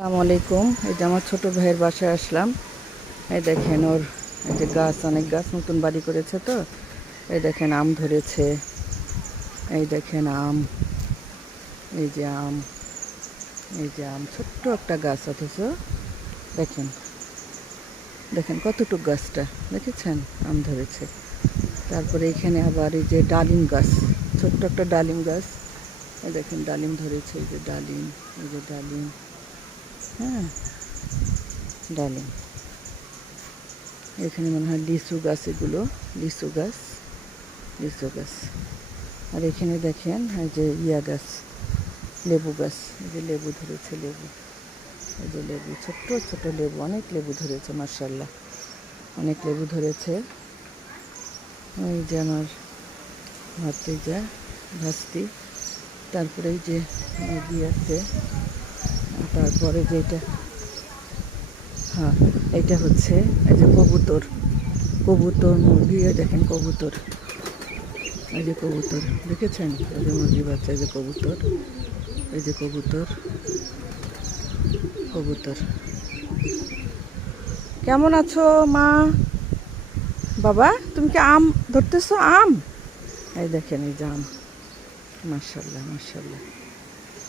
আসসালামু আলাইকুম। এই যে আমার ছোট ভাইয়ের বাসায় আসলাম। এই দেখেন ওর এই যে গাছ, অনেক গাছ নতুন বাড়ি করেছে তো। এই দেখেন আম ধরেছে, এই দেখেন আম, এই যে আম, এই যে আম, ছোট্ট একটা গাছ, অথচ দেখেন দেখেন কতটুক গাছটা দেখেছেন, আম ধরেছে। তারপরে এখানে আবার এই যে ডালিম গাছ, ছোট্ট একটা ডালিম গাছ, এই দেখেন ডালিম ধরেছে, এই যে ডালিম, এই যে ডালিম, হ্যাঁ ডালিম। এখানে মনে হয় লিচু গাছ, এগুলো লিচু গাছ, লিচু গাছ। আর এখানে দেখেন এই যে ইয়া গাছ, লেবু গাছ, এই যে লেবু ধরেছে, লেবু, এই যে লেবু, ছোট্ট ছোট লেবু, অনেক লেবু ধরেছে, মাশাআল্লাহ অনেক লেবু ধরেছে। এই যে আমার ভাতিজা, ভাস্তি, তারপরে এই যে মুরগি আছে, তারপরে যে এটা, হ্যাঁ এইটা হচ্ছে এই যে কবুতর, কবুতর মুরগি, দেখেন কবুতর, এই যে কবুতর দেখেছেন, এই যে মুরগি বাচ্চা, এই যে কবুতর, এই যে কবুতর, কবুতর। কেমন আছো মা? বাবা তুমি কি আম ধরতেছো? আম, এই দেখেন এই যে আম, মাশাআল্লাহ মাশাআল্লাহ,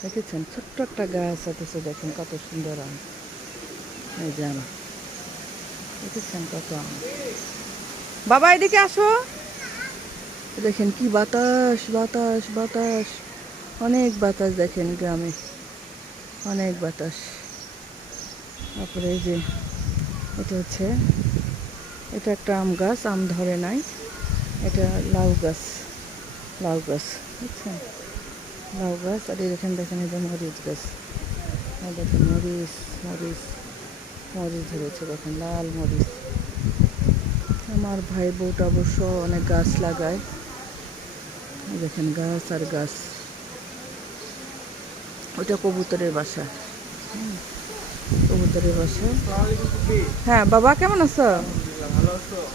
দেখেছেন ছোট্ট একটা গাছ, অথচ দেখেন কত সুন্দর আম, এই যে আম, দেখেছেন কত আম। বাবা এদিকে আসো, দেখেন কি বাতাস, বাতাস বাতাস, অনেক বাতাস, দেখেন গ্রামে অনেক বাতাস। তারপরে এই যে এটা হচ্ছে, এটা একটা আম গাছ, আম ধরে নাই, এটা লাউ গাছ, লাউ গাছ, বুঝছেন, লাউ গাছ। আর এখানে দেখেন এই যে মরিচ গাছ, আর দেখেন মরিচ, মরিচ, মরিচ ধরেছে, দেখেন লাল মরিচ। আমার ভাই বউটা অবশ্য অনেক গাছ লাগায়, দেখেন গাছ আর গাছ। ওটা কবুতরের বাসা, কবুতরের বাসা। হ্যাঁ বাবা কেমন আছো?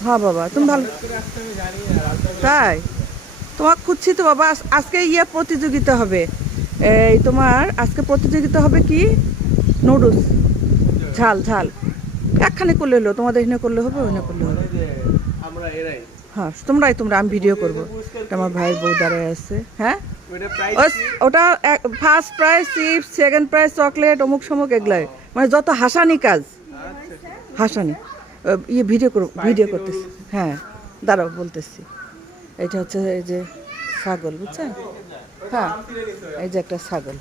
হ্যাঁ বাবা তুমি ভালো? তাই তোমাকে খুঁজছি তো বাবা। আজকে ইয়ে প্রতিযোগিতা হবে, এই তোমার আজকে প্রতিযোগিতা হবে কি, নুডলস, ঝাল ঝাল, একখানে করলে হলো, তোমাদের এখানে করলে হবে, ওখানে করলে হবে। হ্যাঁ তোমরাই, তোমরা, আমি ভিডিও করবো। আমার ভাইয়ের বউ দাঁড়ায় আছে, হ্যাঁ ওটা first prize chips, second prize chocolate, অমুক সমুক, এগুলাই মানে যত হাসানি কাজ, হাসানি ইয়ে ভিডিও করব, ভিডিও করতেছি। হ্যাঁ দাঁড়াও বলতেছি। এটা হচ্ছে এই যে ছাগল, বুঝছেন, হ্যাঁ এই যে একটা ছাগল,